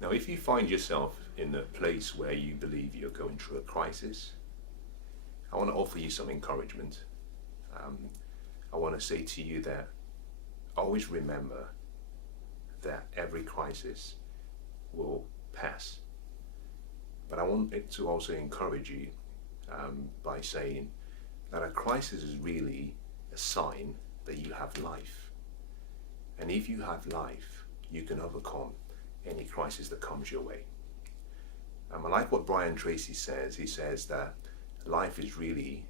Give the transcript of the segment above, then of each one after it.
Now, if you find yourself in a place where you believe you're going through a crisis, I want to offer you some encouragement. Um, I want to say to you that always remember that every crisis will pass. But I want it to also encourage you by saying that a crisis is really a sign that you have life. And if you have life, you can overcome any crisis that comes your way. I like what Brian Tracy says. He says that life is really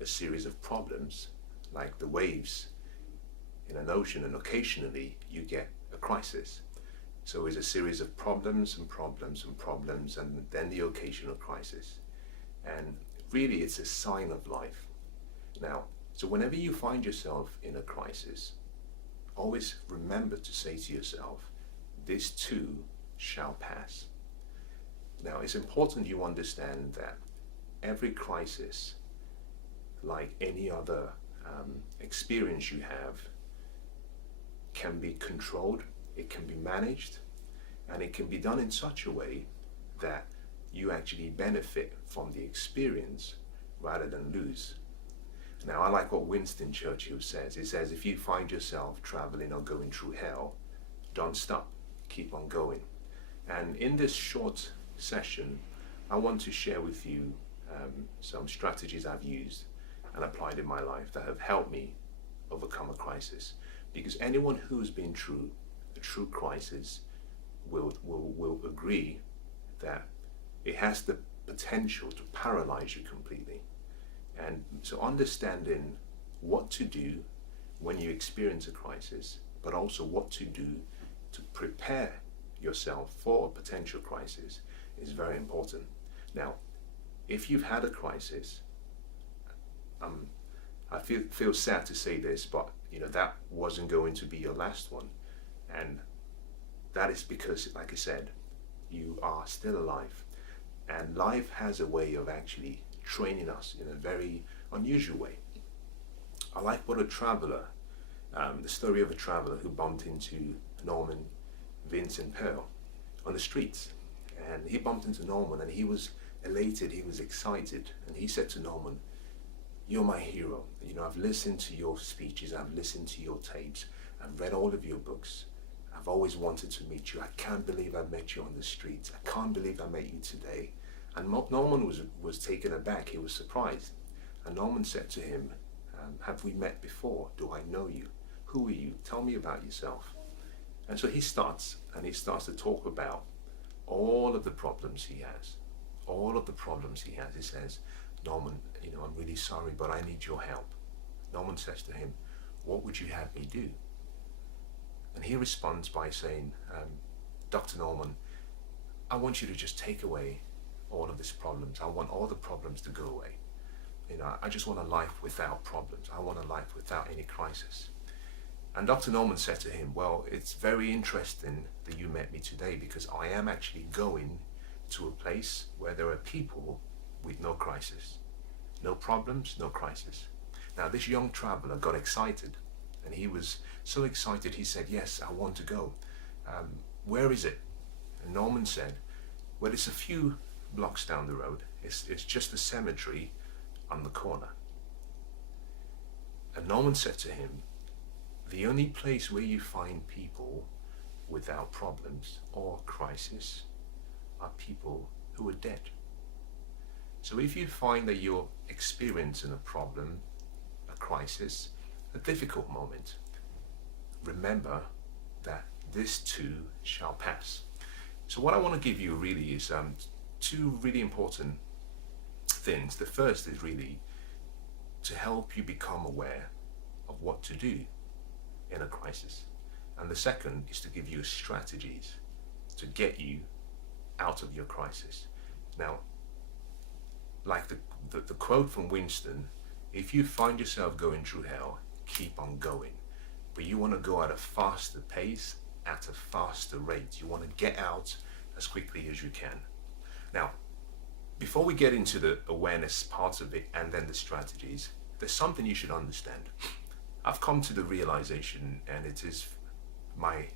a series of problems, like the waves in an ocean, and occasionally you get a crisis. So it's a series of problems and problems and problems, and then the occasional crisis. And really, it's a sign of life. Now, so whenever you find yourself in a crisis, always remember to say to yourself, this too shall pass. Now, it's important you understand that every crisis, like any other experience you have, can be controlled, it can be managed, and it can be done in such a way that you actually benefit from the experience rather than lose. Now, I like what Winston Churchill says. He says, if you find yourself traveling or going through hell, don't stop, keep on going. And in this short session, I want to share with you some strategies I've used and applied in my life that have helped me overcome a crisis. Because anyone who's been through a true crisis will agree that it has the potential to paralyze you completely. And so understanding what to do when you experience a crisis, but also what to do to prepare yourself for a potential crisis is very important. Now, if you've had a crisis, I feel sad to say this, but that wasn't going to be your last one. And that is because, like I said, you are still alive. And life has a way of actually training us in a very unusual way. I like what a traveler, the story of a traveler who bumped into Norman Vincent Peale on the streets. And he bumped into Norman and he was elated, he was excited. And he said to Norman, "You're my hero. I've listened to your speeches, I've listened to your tapes, I've read all of your books. I've always wanted to meet you. I can't believe I met you on the streets. I can't believe I met you today." And Norman was taken aback. He was surprised. And Norman said to him, "Have we met before? Do I know you? Who are you? Tell me about yourself." And so he starts to talk about all of the problems he has. All of the problems he has. He says, "Norman, I'm really sorry, but I need your help." Norman says to him, "What would you have me do?" And he responds by saying, "Dr. Norman, I want you to just take away all of these problems. I want all the problems to go away. I just want a life without problems. I want a life without any crisis." And Dr. Norman said to him, "Well, it's very interesting that you met me today, because I am actually going to a place where there are people with no crisis. No problems, no crisis." Now, this young traveler got excited, and he was so excited he said, "Yes, I want to go. Where is it?" And Norman said, "Well, it's a few blocks down the road. It's just a cemetery on the corner." And Norman said to him, "The only place where you find people without problems or crisis are people who are dead." So if you find that you're experiencing a problem, a crisis, a difficult moment, remember that this too shall pass. So what I want to give you really is two really important things. The first is really to help you become aware of what to do in a crisis. And the second is to give you strategies to get you out of your crisis. Now, like the quote from Winston, if you find yourself going through hell, keep on going. But you want to go at a faster pace, at a faster rate. You want to get out as quickly as you can. Now, before we get into the awareness part of it and then the strategies, there's something you should understand. I've come to the realization, and it is my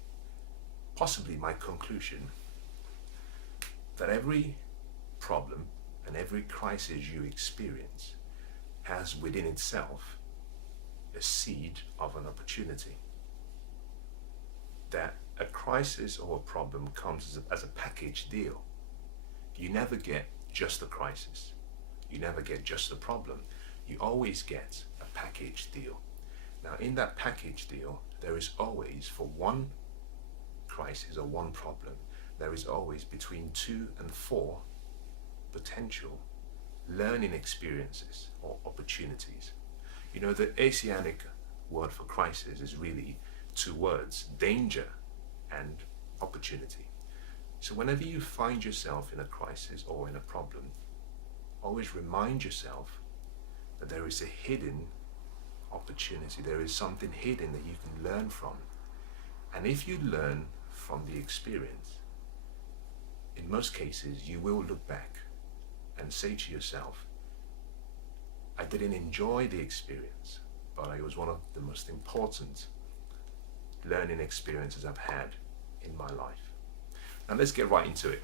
possibly my conclusion, that every problem and every crisis you experience has within itself a seed of an opportunity. That a crisis or a problem comes as a package deal. You never get just a crisis. You never get just a problem. You always get a package deal. Now, in that package deal, there is always, for one crisis or one problem, there is always between 2 and 4 potential learning experiences or opportunities. You know, the Asianic word for crisis is really 2 words: danger and opportunity. So whenever you find yourself in a crisis or in a problem, always remind yourself that there is a hidden opportunity. There is something hidden that you can learn from. And if you learn from the experience, in most cases, you will look back and say to yourself, I didn't enjoy the experience, but it was one of the most important learning experiences I've had in my life. Now let's get right into it.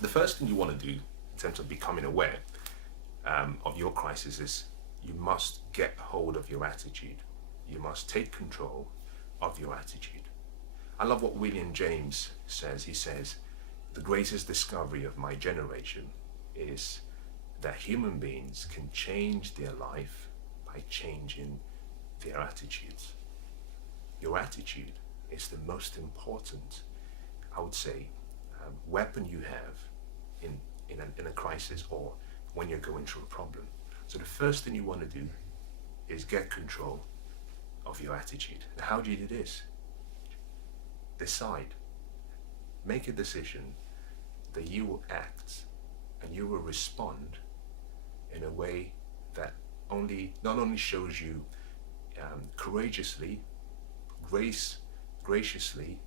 The first thing you want to do in terms of becoming aware of your crisis is you must get hold of your attitude. You must take control of your attitude. I love what William James says. He says, the greatest discovery of my generation is that human beings can change their life by changing their attitudes. Your attitude is the most important, I would say, weapon you have in a crisis or when you're going through a problem. So the first thing you want to do is get control of your attitude. Now, how do you do this? Decide. Make a decision that you will act and you will respond in a way that not only shows you courageously, graciously,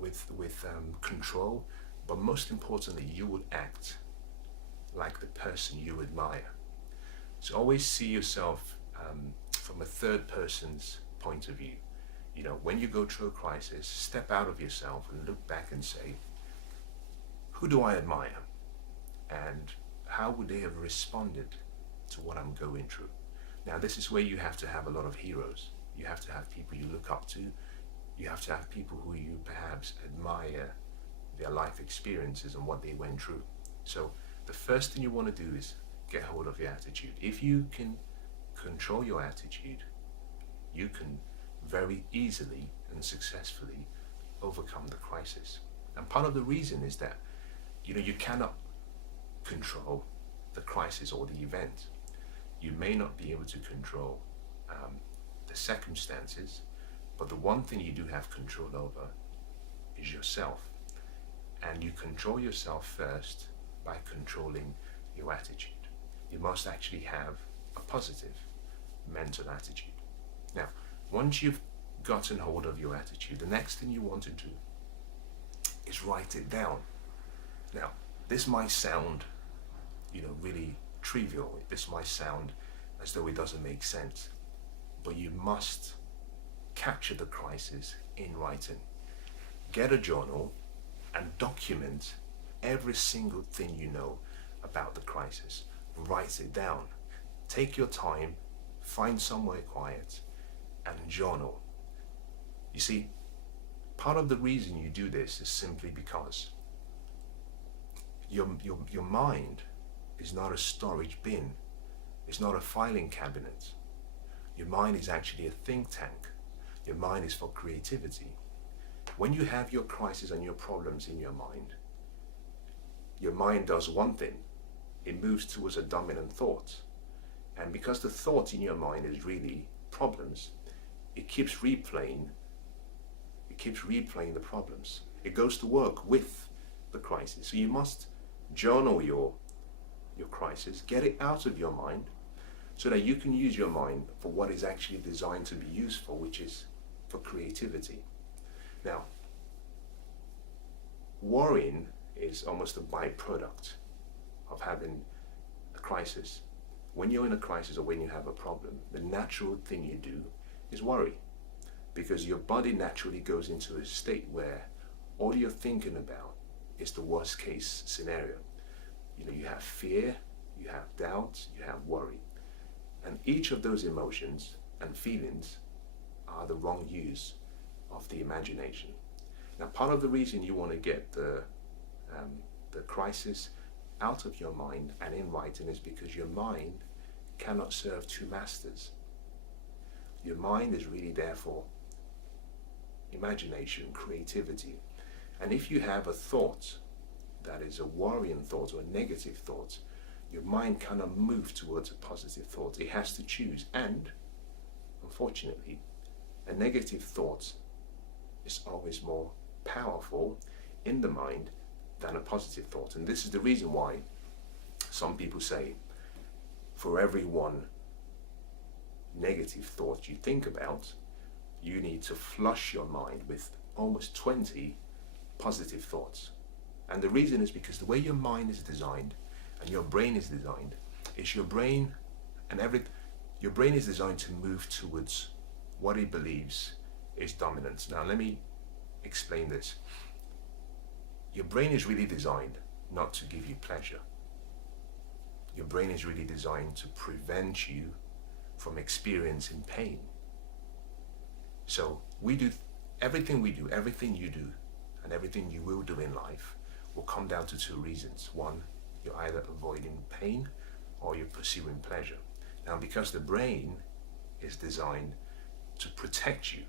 with control, but most importantly, you will act like the person you admire. So always see yourself from a third person's point of view. You know, when you go through a crisis, step out of yourself and look back and say, who do I admire? And how would they have responded to what I'm going through? Now, this is where you have to have a lot of heroes. You have to have people you look up to. You have to have people who you perhaps admire their life experiences and what they went through. So the first thing you want to do is get hold of your attitude. If you can control your attitude, you can very easily and successfully overcome the crisis. And part of the reason is that, you know, you cannot control the crisis or the event. You may not be able to control the circumstances, but the one thing you do have control over is yourself. And you control yourself first by controlling your attitude. You must actually have a positive mental attitude. Now, once you've gotten hold of your attitude, the next thing you want to do is write it down. Now, this might sound, you know, really trivial. This might sound as though it doesn't make sense, but you must capture the crisis in writing. Get a journal and document every single thing you know about the crisis. Write it down. Take your time, find somewhere quiet, and journal. You see, part of the reason you do this is simply because your mind is not a storage bin. It's not a filing cabinet. Your mind is actually a think tank. Your mind is for creativity. When you have your crisis and your problems in your mind does one thing. It moves towards a dominant thought. And because the thought in your mind is really problems, it keeps replaying the problems. It goes to work with the crisis. So you must journal your crisis, get it out of your mind, so that you can use your mind for what is actually designed to be used for, which is for creativity. Now, worrying is almost a byproduct of having a crisis. When you're in a crisis or when you have a problem, the natural thing you do is worry, because your body naturally goes into a state where all you're thinking about is the worst case scenario. You have fear, you have doubt, you have worry. And each of those emotions and feelings are the wrong use of the imagination. Now, part of the reason you want to get the crisis out of your mind and in writing is because your mind cannot serve two masters. Your mind is really there for imagination, creativity. And if you have a thought that is a worrying thought or a negative thought, your mind cannot move towards a positive thought. It has to choose. And unfortunately, a negative thought is always more powerful in the mind than a positive thought. And this is the reason why some people say, for every one negative thought you think about, you need to flush your mind with almost 20 positive thoughts. And the reason is because the way your mind is designed and your brain is designed is your brain is designed to move towards what it believes is dominance. Now let me explain this. Your brain is really designed not to give you pleasure. Your brain is really designed to prevent you from experiencing pain. So everything you do, and everything you will do in life will come down to two reasons. One, you're either avoiding pain or you're pursuing pleasure. Now, because the brain is designed to protect you,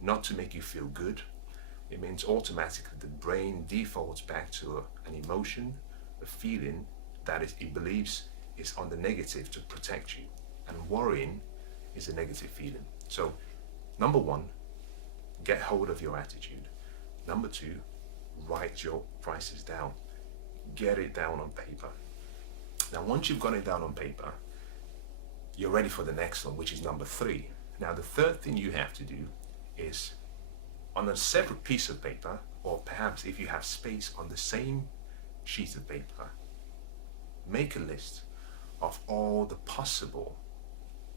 not to make you feel good, it means automatically the brain defaults back to an emotion, a feeling that it believes is on the negative to protect you. And worrying is a negative feeling. So, number one, get hold of your attitude. Number two, write your crisis down. Get it down on paper. Now, once you've got it down on paper, you're ready for the next one, which is number three. Now, the third thing you have to do is, on a separate piece of paper, or perhaps if you have space on the same sheet of paper, make a list of all the possible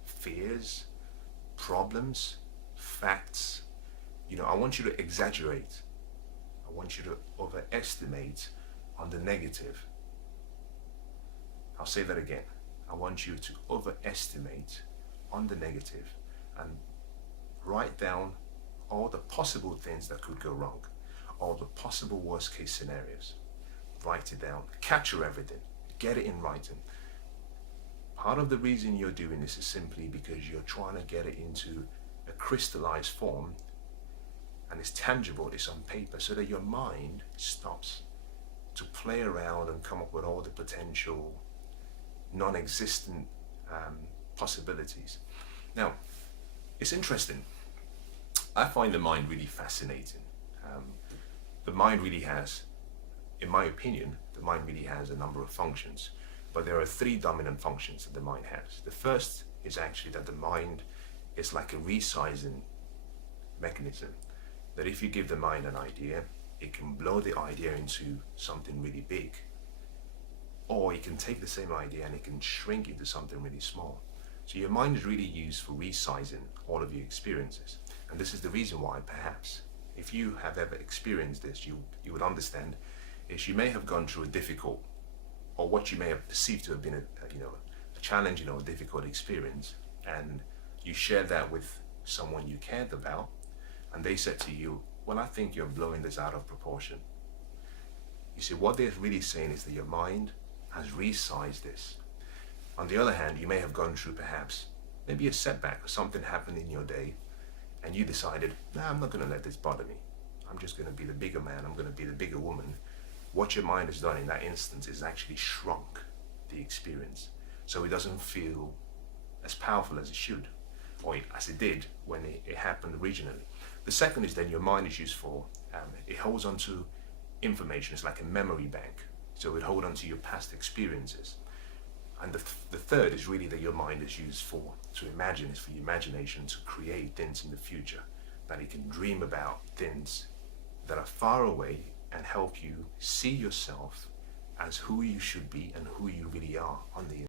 fears, problems, facts. I want you to exaggerate. I want you to overestimate on the negative. I'll say that again. I want you to overestimate on the negative and write down all the possible things that could go wrong, all the possible worst case scenarios. Write it down, capture everything, get it in writing. Part of the reason you're doing this is simply because you're trying to get it into a crystallized form, and it's tangible, it's on paper, so that your mind stops to play around and come up with all the potential non-existent possibilities. Now, it's interesting. I find the mind really fascinating. The mind really has, in my opinion, the mind really has a number of functions, but there are three dominant functions that the mind has. The first is actually that the mind is like a resizing mechanism, that if you give the mind an idea, it can blow the idea into something really big, or it can take the same idea and it can shrink it to something really small. So your mind is really used for resizing all of your experiences. And this is the reason why, perhaps, if you have ever experienced this, you would understand, is you may have gone through a difficult, or what you may have perceived to have been a challenging or a difficult experience, and you shared that with someone you cared about, and they said to you, well, I think you're blowing this out of proportion. You see, what they're really saying is that your mind has resized this. On the other hand, you may have gone through perhaps maybe a setback or something happened in your day, and you decided, I'm not going to let this bother me. I'm just going to be the bigger man. I'm going to be the bigger woman. What your mind has done in that instance is actually shrunk the experience, so it doesn't feel as powerful as it should, or as it did when it happened originally. The second is then your mind is used for, it holds on to information. It's like a memory bank, so it holds on to your past experiences. And the third is really that your mind is used for, to imagine, is for your imagination to create things in the future, that it can dream about things that are far away and help you see yourself as who you should be and who you really are on the